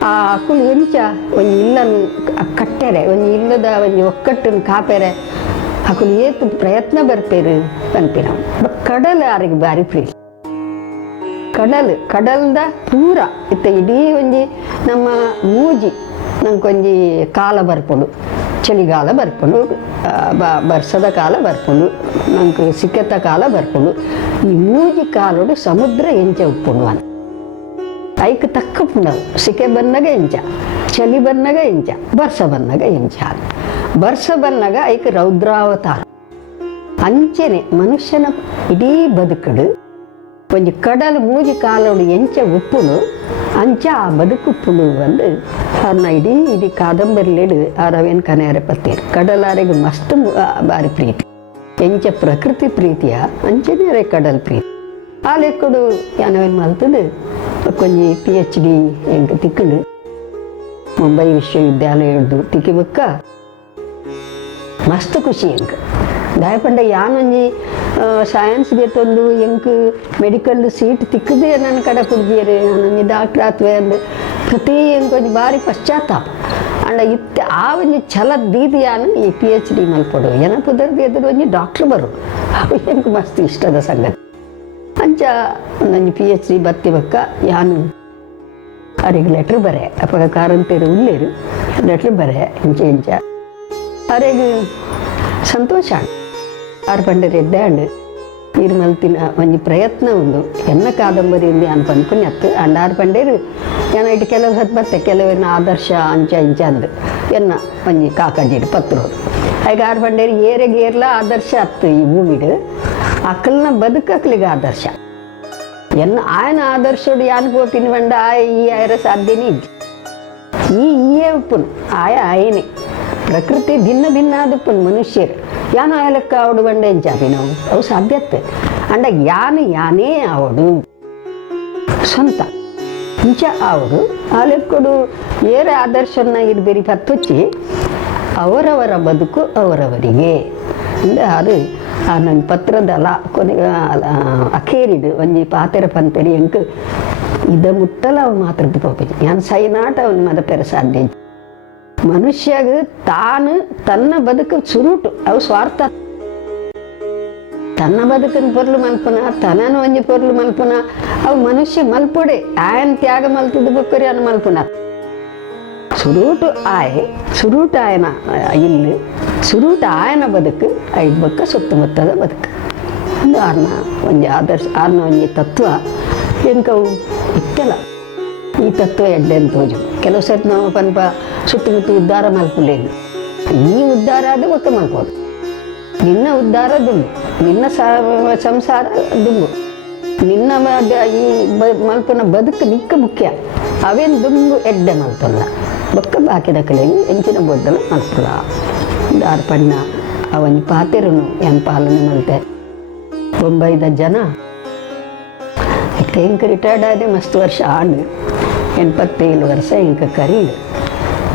ಆ ಅಕುಲು ಎಂಚ ಒಂಜಿ ಇಲ್ಲನ್ ಕಟ್ಟೆರೆ ಒಂಜಿ ಇಲ್ಲದ ಒಂಜಿ ಒಕ್ಕಟ್ಟನ್ನು ಕಾಪೆರೆ ಅಕುಲು ಏತು ಪ್ರಯತ್ನ ಬರ್ಪೇರು ಪನ್ಪಿರ. ಕಡಲ ಆರಿಗೆ ಬಾರಿ ಪ್ರೀತಿ ಕಡಲ್ದ ಪೂರ ಇತ್ತ ಇಡೀ ಒಂಜಿ ನಮ್ಮ ಮೂಜಿ ನಂಗೊಂಜಿ ಕಾಲ ಬರ್ಪುಂಡು ಚಳಿಗಾಲ ಬರ್ಪುಂಡು ಬರ್ಸದ ಕಾಲ ಬರ್ಪುಂಡು ನಂಗೆ ಸಿಕ್ಕೆತ್ತ ಕಾಲ ಬರ್ಪುಂಡು ಈ ಮೂಜಿ ಕಾಲೋಡು ಸಮುದ್ರ ಎಂಚ ಉಪ್ಪುಂಡು ಅನ್ನ ಐಕ್ ತಕ್ಕ ಪುಂಡವು ಸಿಕೆ ಬನ್ನಗ ಎಂಚ ಚಳಿ ಬನ್ನಗ ಎಂಚ ಬರ್ಸ ಬನ್ನಗ ಎಂಚ ಬರ್ಸ ಬನ್ನಗ ಐಕ್ ರೌದ್ರಾವತಾರ ಅಂಚೆನೆ ಮನುಷ್ಯನ ಇಡೀ ಬದುಕಡು ಒಂಜಿ ಕಡಲು ಮೂಜಿ ಕಾಲೋಡು ಎಂಚ ಉಪ್ಪುನು ಅಂಚ ಆ ಬದುಕುಪ್ಪುನು ಅಂದು ಅವ್ರನ್ನ ಇಡೀ ಕಾದಂಬರಿಲೇಡು ಆರವೇನು ಕನೆಯರೆ ಪತ್ತೇರು ಕಡಲಾರೆಗೆ ಮಸ್ತ್ ಬಾರಿ ಪ್ರೀತಿ ಎಂಚ ಪ್ರಕೃತಿ ಪ್ರೀತಿಯ ಅಂಚನೆ ಕಡಲ್ ಪ್ರೀತಿ ಆ ಲೆಕ್ಕಡು ಯಾನವೇನು ಮಲ್ತದು ಕೊಂಜಿ PhD ಎಂಕ್ ತಿಕ್ಕಡು ಮುಂಬೈ ವಿಶ್ವವಿದ್ಯಾಲಯದ್ದು ತಿಕ್ಕಿಬಕ್ಕ ಮಸ್ತ್ ಖುಷಿ ಎಂಕ್ ದಾಯಪಂಡ ಯಾನೊಂಜಿ ಸೈನ್ಸ್ಗೆ ತಂದು ಎಂಕ್ ಮೆಡಿಕಲ್ ಸೀಟ್ ತಿಕ್ಕದೆ ನನ್ನ ಕಡೆ ಕುಡ್ದಿಯರೆ ನಾನೊಂಜಿ ಡಾಕ್ಟ್ರ್ ಆತ್ವೆ ಅಂದು ಪ್ರತಿ ಎಂಕೊಂಜಿ ಬಾರಿ ಪಶ್ಚಾತ್ತಾಪ ಅಂಡ ಇತ್ತೆ ಆ ಒಂಜಿ ಛಲ ದೀದಿಯಾನು ಈ PhD ಮಲ್ಪಡು ಏನಪ್ಪುದರ್ದು ಎದುರು ಒಂಜಿ ಡಾಕ್ಟ್ರ್ ಬರು ಅವು ಎಂಕ್ ಮಸ್ತ್ ಇಷ್ಟದ ಸಂಗತಿ ಅಂಚ ಒಂದೊಂಜಿ PhD ಬತ್ತಿಬಕ್ಕ ಯಾನು ಅವ್ರಿಗೆ ಲೆಟ್ರ್ ಬರೆ ಅಪ್ಪ ಕಾರಂತೇರು ಉಳ್ಳೇರು ಲೆಟ್ರ್ ಬರೆ ಇಂಚ ಅವ್ರಿಗೆ ಸಂತೋಷ ಆರು ಪಂಡರು ಎಡ್ಡಾಂಡು ನೀರು ಮಲ್ತಿನ ಒಂಜಿ ಪ್ರಯತ್ನ ಉಂಡು ಎನ್ನ ಕಾದಂಬರಿಯಲ್ಲಿ ಅನ್ ಪನ್ಪುಣ್ಯತ್ತು ಅಂಡ ಆರು ಪಂಡೇರು ಏನ ಇಟ್ಟು ಕೆಲವು ಸತ್ ಬತ್ತೆ ಕೆಲವೇನ ಆದರ್ಶ ಅಂಚ ಇಂಚ ಅಂದು ಎನ್ನ ಒಂಜಿ ಕಾಕಾಜಿಡು ಪತ್ರೋರು ಈಗ ಆರು ಪಂಡೇರು ಏರೆಗೆ ಏರ್ಲ ಆದರ್ಶ ಅತ್ತು ಈ ಭೂಮಿಡು ಅಕ್ಕಲ್ನ ಬದುಕಕ್ಲಿಗೆ ಆದರ್ಶ ಎನ್ನ ಆಯನ ಆದರ್ಶೋಡು ಯಾನ್ ಪೋಪಿನ ಬಂಡ ಆಯ ಈ ಆಯರ ಸಾಧ್ಯನೇ ಇಜ್ಜಿ ಈಯೇ ಉಪ್ಪುನು ಆಯ ಆಯನೇ ಪ್ರಕೃತಿ ಭಿನ್ನ ಭಿನ್ನ ಆದುಪ್ಪುನು ಮನುಷ್ಯರು ಯಾನು ಆಯ ಲೆಕ್ಕ ಆವಡು ಬಂಡ ಎಂಚಾಪಿ ನಾವು ಅವು ಸಾಧ್ಯತೆ ಅಂಡ ಯಾನೇ ಆವಡು ಸ್ವಂತ ಇಂಚ ಆವಡು ಆ ಲೆಕ್ಕಡು ಏರೆ ಆದರ್ಶನ ಇರ್ಬೇರಿ ಪತ್ತೊಚ್ಚಿ ಅವರವರ ಬದುಕು ಅವರವರಿಗೆ ಅದು ನನ್ನ ಪತ್ರದ ಅಲ ಕೊನೆಗೆ ಅಖೇರಿಡು ಒಂಜಿ ಪಾತೆರ ಪಂಪೆರಿ ಎಂಕ್ ಇದ ಮುಟ್ಟಲ ಅವು ಮಾತ್ರ ಪೋಪಿ ಯಾನ್ ಸೈನಾಟ ಅವನು ಮದಪೆರ ಸಾಧ್ಯ ಮನುಷ್ಯಗ ತಾನು ತನ್ನ ಬದುಕು ಸುರುಟು ಅವು ಸ್ವಾರ್ಥ ತನ್ನ ಬದುಕನ್ನು ಪೊರ್ಲು ಮಲ್ಪನ ತನನು ಒಂಜಿ ಪೊರ್ಲು ಮಲ್ಪನ ಅವು ಮನುಷ್ಯ ಮಲ್ಪೊಡೆ ಆಯನ್ ತ್ಯಾಗ ಮಲ್ತದ ಬೊಕ್ಕರಿ ಅನ್ನ ಮಲ್ಪನ ಸುರೂಟು ಸುರೂಟು ಆಯನ ಇಲ್ಲಿ ಸುರೂಟು ಆಯನ ಬದುಕು ಐದು ಬೊಕ್ಕ ಸುತ್ತಮುತ್ತದ ಬದುಕು ಒಂದು ಆರ್ನ ಒಂಜಿ ಆದರ್ಶ ಆರ್ನ ಒಂಜಿ ತತ್ವ ಎಂಕವು ಇತ್ತಲ್ಲ ಈ ತತ್ವ ಎಡ್ಡೆನ್ ತೋಜು ಕೆಲವು ಸರ್ತಿ ನಾವು ಪನ್ಪ ಸುತ್ತಮುತ್ತ ಉದ್ಧಾರ ಮಲ್ಪಲೇನು ಈ ಉದ್ಧಾರ ಆದ ಒಕ್ಕ ಮಲ್ಪೋದು ನಿನ್ನ ಉದ್ಧಾರ ದುಂಬು ನಿನ್ನ ಸಂಸಾರ ದುಂಬು ನಿನ್ನ ಈ ಮಲ್ಪನ ಬದುಕು ನಿಕ್ಕ ಮುಖ್ಯ ಅವೇನು ದುಂಬು ಎಡ್ಡೆ ಮಲ್ಪಲ್ಲ ಬೊಕ್ಕ ಬಾಕಿದ ಕಲೆಗೆ ಎಂಚಿನ ಬೊದ್ದಲು ಮಲ್ಪಲ್ಲ ದಾರ ಪಣ್ಣ ಅವನಿ ಪಾತೆರನು ಎನ್ ಪಾಲನೆ ಮಲ್ತೆ ಬೊಂಬೈದ ಜನ ಎಂಕ ರಿಟೈರ್ಡ್ ಆದೆ ಮಸ್ತ್ ವರ್ಷ ಆಂಡು 87 ವರ್ಷ ಎಂಕ ಕರೀಡು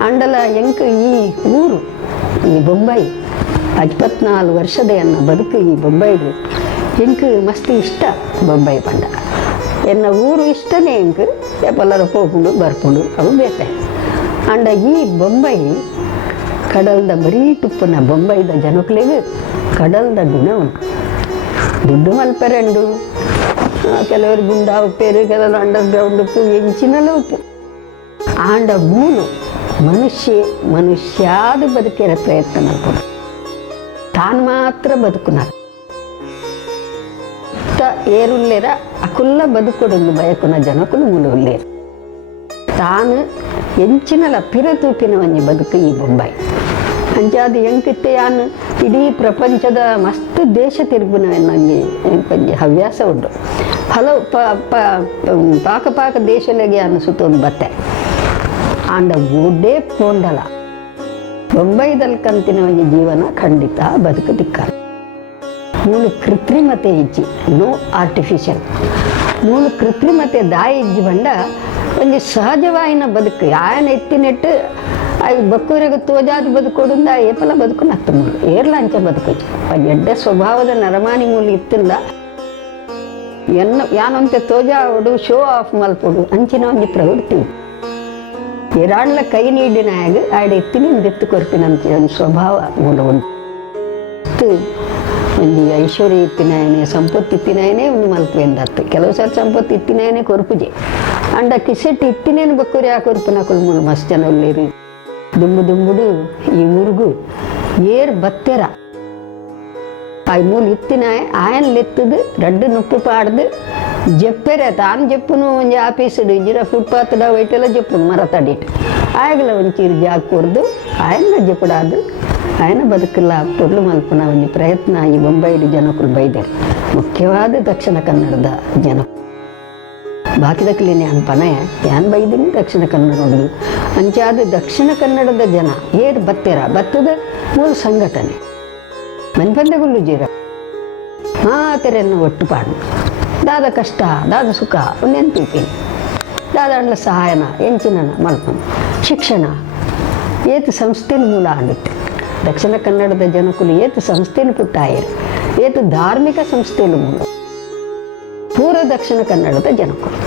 ಅಂಡಲ ಎಂಕ ಈ ಊರು ಈ ಬೊಂಬೈ 54 ವರ್ಷದ ಎನ್ನ ಬದುಕು ಈ ಬೊಂಬೈದು ಎಂಕ ಮಸ್ತ್ ಇಷ್ಟ ಬೊಂಬೈ ಪಂಡ ಎನ್ನ ಊರು ಇಷ್ಟನೇ ಎಂಕ ಎಪ್ಪಲ್ಲರ ಪೋಪುಂಡು ಬರ್ಪುಂಡು ಅವು ಬೇತೆ ಅಂಡ ಈ ಬೊಂಬೈ ಕಡಲ್ದ ಬರೀ ತುಪ್ಪನ ಬೊಂಬೈದ ಜನಕ್ಲೆಗ್ ಕಡಲ್ದ ಗುಣ ಉಂಟು ದುಡ್ಡು ಮಲ್ಪೆರೆಂಡು ಕೆಲವರು ಗುಂಡ ಉಪ್ಪೇರು ಕೆಲವರು ಅಂಡರ್ ಗ್ರೌಂಡ್ ಉಪ್ಪು ಎಂಚಿನಲ್ಲ ಉಪ್ಪು ಆಂಡ ಮೂಲು ಮನುಷ್ಯಾದ ಬದುಕಿರ ಪ್ರಯತ್ನ ಮಲ್ಪಡು ತಾನು ಮಾತ್ರ ಬದುಕುನ ಏರುಲ್ಲೇರ ಅಕುಲ್ಲ ಬದುಕೊಡೊಂದು ಬಯಕುನ ಜನಕುಲು ಮೂಲ ಉಲ್ಲೇರು ತಾನು ಎಂಚಿನಲ ಪಿರತೂಪಿನ ಒಂಜಿ ಬದುಕು ಈ ಬೊಂಬೈ ಅಂಚಾದ ಎಂಕಿತ್ತೆ ಯಾನು ಇಡೀ ಪ್ರಪಂಚದ ಮಸ್ತ್ ದೇಶ ತಿರುಗುನವೆನ್ನೊಂಜಿ ಒಂಜಿ ಹವ್ಯಾಸ ಉಂಟು ಹಲವು ಪಾಕ ದೇಶಲೆಗೆ ಯಾನು ಸುತ್ತೊಂದು ಬತ್ತೆ ಆಂಡ ಓಡೇ ಪೋಂಡಲ ಬೊಂಬೈದಲ್ಲಿ ಕಂತಿನ ಒಂಜಿ ಜೀವನ ಖಂಡಿತ ಬದುಕು ದಿಕ್ಕ ಮೂಲು ಕೃತ್ರಿಮತೆ ಇಜ್ಜಿ ನೋ ಆರ್ಟಿಫಿಷಿಯಲ್ ಮೂಲು ಕೃತ್ರಿಮತೆ ದಾಯಿ ಇಜ್ಜಿ ಬಂಡ ಒಂಜಿ ಸಹಜವಾಯಿನ ಬದುಕು ಆಯನ ಎತ್ತಿನೆಟ್ಟು ಅವು ಬಕ್ಕೂರಿಗೆ ತೋಜಾದ ಬದುಕೊಡುಂದ ಏಪಲ ಬದುಕು ನತ್ತ ಮೂಲು ಏರ್ಲ ಅಂಚ ಬದುಕು ಎಡ್ಡೆ ಸ್ವಭಾವದ ನರಮಾನಿ ಮೂಲು ಇತ್ತಿಂದ ಯಾನಂತೆ ತೋಜಾವಡು ಶೋ ಆಫ್ ಮಲ್ಪೊಡು ಅಂಚಿನ ಒಂಜಿ ಪ್ರವೃತ್ತಿ ಎರಾಡ್ಲ ಕೈ ನೀಡಿನಾಗ ಆಯ್ಡ ಎತ್ತಿನಿಂದ ಎತ್ತು ಕೊರ್ಪಿನಂತ ಒಂದು ಸ್ವಭಾವ ಮೂಲ ಉಂಟು ಒಂಜಿ ಐಶ್ವರ್ಯ ಇತ್ತಿನಾಯನೆ ಸಂಪತ್ತು ಇತ್ತಿನಾಯನೇ ಒಂದು ಮಲ್ಪೆಂದತ್ತು ಕೆಲವು ಸಾರಿ ಸಂಪತ್ತು ಇತ್ತಿನಾಯನೇ ಕೊರ್ಪುಜೆ ಅಂಡ ಕಿಸೆಟ್ಟು ಇತ್ತಿನೇನು ಬಕ್ಕೂರಿ ಆ ಕೊರ್ಪಿನ ಕುಲ್ಮೂಲು ಮಸ್ತ್ ಜನ ಉಳ್ಳೇರಿ ದುಂಬುಡು ಈ ಊರಿಗೂ ಏರ್ ಬತ್ತೆರ ಆ ಮೂಲು ಇತ್ತಿನಾಯ ಆಯನ್ ಲೆತ್ತದು ರಡ್ಡು ನುಪ್ಪು ಪಾಡ್ದು ಜಪ್ಪೆರೆ ತಾನು ಜಪ್ಪುನು ಒಂಜಿ ಆಫೀಸ್ಡು ಇಜ್ಜಿರ ಫುಟ್ಪಾತ್ಡ ವೈಟೆಲ್ಲ ಜಪ್ಪುನು ಮರ ತಡಿಟ್ಟು ಆಗಲ ಒಂಚೂರು ಜಾಗ ಕೊರ್ದು ಆಯನ್ನ ಜಪ್ಪಡಾದು ಆಯನ ಬದುಕಲ್ಲ ಪೊರ್ಲು ಮಲ್ಪನ ಒಂಜಿ ಪ್ರಯತ್ನ ಈ ಬೊಂಬೈಡು ಜನಕುಲು ಬೈದರು ಮುಖ್ಯವಾದ ದಕ್ಷಿಣ ಕನ್ನಡದ ಜನ ಬಾಕಿದಕ್ಲಿ ನಾನು ಪನಯ ಯಾನ್ ಬೈದಿನಿ ದಕ್ಷಿಣ ಕನ್ನಡೋಡು ಅಂಚಾದ ದಕ್ಷಿಣ ಕನ್ನಡದ ಜನ ಏರು ಬತ್ತದ ಮೂಲ ಸಂಘಟನೆ ಮನ್ಪಂದಗುಳ್ಳು ಜೀರ ಮಾತೆರೆನ್ನು ಒಟ್ಟು ಪಾಡು ದಾದ ಕಷ್ಟ ದಾದ ಸುಖ ನೆನ್ಪಿಪಿ ದಾದ ಅಂಡ್ಲ ಸಹಾಯನ ಎಂಚಿನ ಮಲ್ಪನ ಶಿಕ್ಷಣ ಏತು ಸಂಸ್ಥೆನ ಮೂಲ ಆಂಡಿತ್ತು ದಕ್ಷಿಣ ಕನ್ನಡದ ಜನಕುಲು ಏತು ಸಂಸ್ಥೆನ ಪುಟ್ಟಾಯರು ಏತು ಧಾರ್ಮಿಕ ಸಂಸ್ಥೆಲು ಮೂಲ ಪೂರ್ವ ದಕ್ಷಿಣ ಕನ್ನಡದ ಜನಕುಲು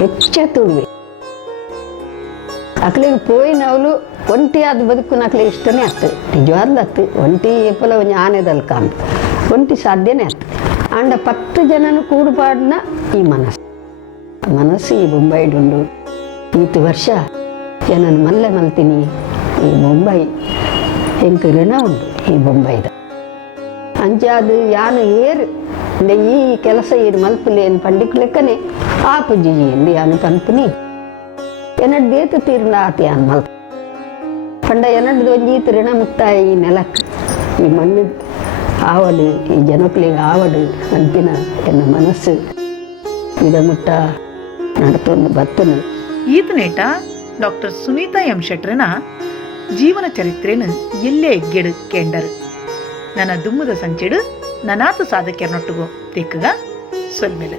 ಹೆಚ್ಚ ತುಳುವೆ ಅಕ್ಲಿಗೆ ಪೋಯಿನವಳು ಒಂಟಿಯಾದ ಬದುಕು ನಕ್ಲೆ ಇಷ್ಟನೇ ಆಗ್ತದೆ ನಿಜವಾದ್ಲು ಆಗ್ತದೆ ಒಂಟಿ ಏಪಲ ಒಂಜಿ ಆನೆದಲ್ಲಿ ಕಾಣ್ ಒಂಟಿ ಸಾಧ್ಯನೇ ಆಗ್ತದೆ ಅಂಡ 10 ಜನನು ಕೂಡುಪಾಡಿನ ಈ ಮನಸ್ಸು ಈ ಬೊಂಬೈಡುಂಡು ಈತು ವರ್ಷ ಏನನ್ನು ಮಲ್ಲೆ ಮಲ್ತೀನಿ ಈ ಬೊಂಬೈ ಹೆಂಕ ಋಣ ಉಂಟು ಈ ಬೊಂಬೈದ ಅಂಚಾದು ಯಾನು ಏರು ಈ ಕೆಲಸ ಇದು ಮಲ್ಪುಲಿ ಏನು ಪಂಡಿಕ್ ಲೆಕ್ಕನೆ ಆಪುಜಿ ಎಂದು ಯಾನು ಪನ್ಪುನಿ ಎನಡ್ ದೇತು ತೀರ್ನ ಆತ ಯಾನು ಮಲ್ಪ ಪಂಡ ಎನಡ್ದು ಒಂಜೀತು ಋಣ ಮುಕ್ತಾಯ ಈ ನೆಲಕ್ಕೆ ಈ ಮಣ್ಣು ಆವಡು ಈ ಜನಕ್ಲಿಗೆ ಆವಡು ಅಂತಿನ ಎನ್ನ ಮನಸ್ಸು ಇದ ಮುಟ್ಟ ನಡ್ತೊಂದು ಬತ್ತನು ಈತನೇಟ ಡಾಕ್ಟರ್ ಸುನೀತಾ ಎಂ ಶೆಟ್ರನ ಜೀವನ ಚರಿತ್ರೆನು ಎಲ್ಲೇ ಎಗ್ಗೆಡು ಕೇಂಡರು ನನ್ನ ದುಮ್ಮದ ಸಂಚೆಡು ನನಾತು ಸಾಧಕ್ಯರ್ನೊಟ್ಟುಗೋ ತೆಕ್ಕಗ ಸೊಲ್ಮೆಲೆ